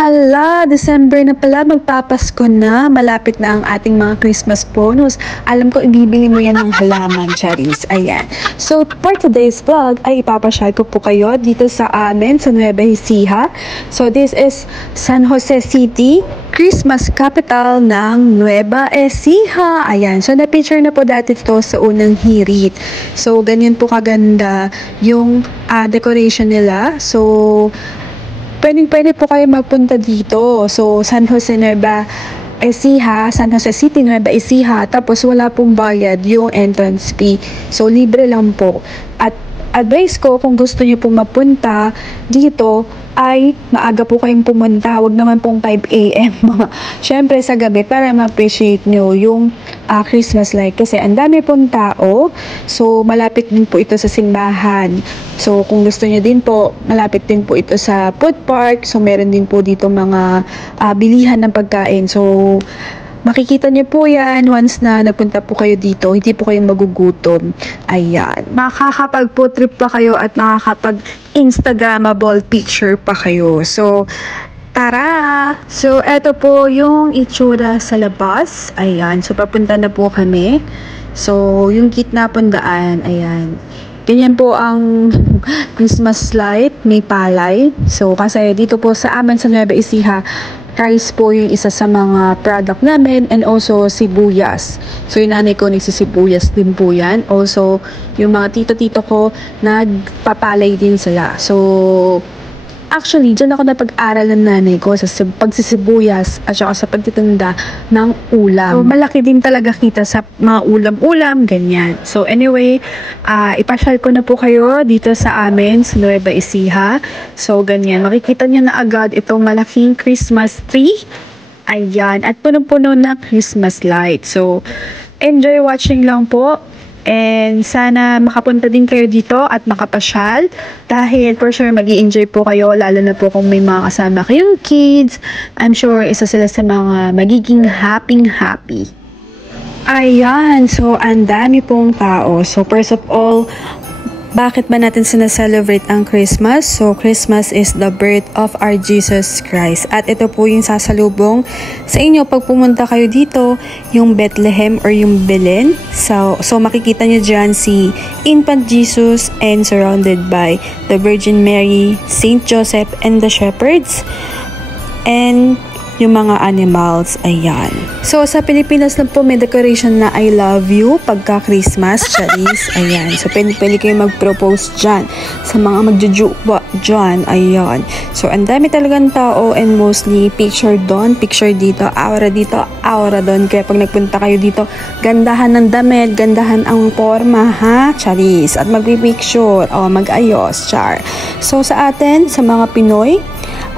Hala, December na pala, magpapasko na. Malapit na ang ating mga Christmas bonus. Alam ko, ibibili mo yan ng halaman, Charis. Ayan. So, for today's vlog, ay ipapasyal ko po kayo dito sa amin, sa Nueva Ecija. So, this is San Jose City, Christmas capital ng Nueva Ecija. Ayan. So, na-picture na po dati ito sa unang hirit. So, ganyan po kaganda yung decoration nila. So, pwede po kayo magpunta dito. So, San Jose Nueva Ecija, San Jose City, Nueva Ecija. Tapos, wala pong bayad yung entrance fee. So, libre lang po. At advice ko, kung gusto niyo pong mapunta dito, ay maaga po kayong pumunta. Huwag naman pong 5 a.m. Siyempre, sa gabi, para ma-appreciate nyo yung Christmas light. Kasi ang dami pong tao. So, malapit din po ito sa simbahan. So, kung gusto nyo din po, malapit din po ito sa food park. So, meron din po dito mga bilihan ng pagkain. So, makikita niyo po yan once na nagpunta po kayo dito. Hindi po kayo magugutom. Ayan. Makakapag-food trip pa kayo at makakapag-instagramable picture pa kayo. So, tara! So, eto po yung itsura sa labas. Ayan. So, papunta na po kami. So, yung gitna pong daan. Ayan. Ganyan po ang Christmas light. May palay. So, kasi dito po sa amin sa Nueva Ecija, rice po yung isa sa mga product namin, and also sibuyas. So, yung nanay ko nagsisibuyas din po yan. Also, yung mga tito-tito ko nagpapalay din sila. So, actually, dyan ako napag-aral ng nanay ko sa pagsisibuyas at saka sa pagtitanda ng ulam. So, malaki din talaga kita sa mga ulam-ulam, ganyan. So, anyway, ipasyal ko na po kayo dito sa amin, sa Nueva Ecija. So, ganyan. Makikita nyo na agad itong malaking Christmas tree. Ayan. At punong-puno na Christmas light. So, enjoy watching lang po. And sana makapunta din kayo dito at makapasyal, dahil for sure mag-i-enjoy po kayo, lalo na po kung may mga kasama kayong kids. I'm sure isa sila sa mga magiging happy. Ayan, so ang dami pong tao. So first of all, bakit ba natin sinaselebrate ang Christmas? So, Christmas is the birth of our Jesus Christ. At ito po yung sasalubong sa inyo pag pumunta kayo dito, yung Bethlehem or yung Belen. So makikita nyo dyan si Infant Jesus and surrounded by the Virgin Mary, Saint Joseph, and the shepherds. And yung mga animals, ayan. So, sa Pilipinas lang po may decoration na I love you pagka Christmas, Charis, ayan. So, pwede kayo mag-propose dyan sa mga magjujuwa dyan, ayan. So, ang dami talagang tao and mostly picture doon, picture dito, aura doon. Kaya pag nagpunta kayo dito, gandahan ng damit, gandahan ang forma, ha, Charis. At magpipicture, o mag-ayos, char. So, sa atin, sa mga Pinoy,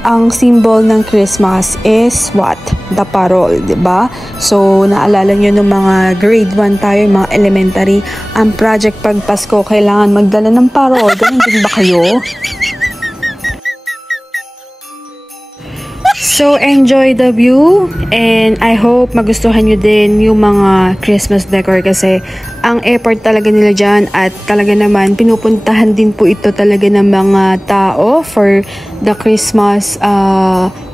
ang symbol ng Christmas is what? The parol, diba? So, naalala nyo nung mga grade 1 tayo, mga elementary, ang project pag Pasko, kailangan magdala ng parol. Ganun din ba kayo? So, enjoy the view, and I hope magustuhan nyo din yung mga Christmas decor, kasi ang effort talaga nila dyan, at talaga naman pinupuntahan din po ito talaga ng mga tao for the Christmas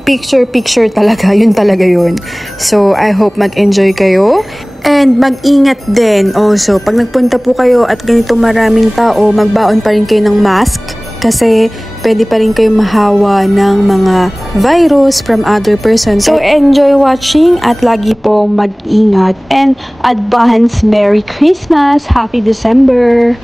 picture talaga, yun talaga yun. So, I hope mag-enjoy kayo. And mag-ingat din also, pag nagpunta po kayo at ganito maraming tao, magbaon pa rin kayo ng mask. Kasi pwede pa rin kayo mahawa ng mga virus from other persons. So, enjoy watching at lagi po mag-ingat. And advance Merry Christmas! Happy December!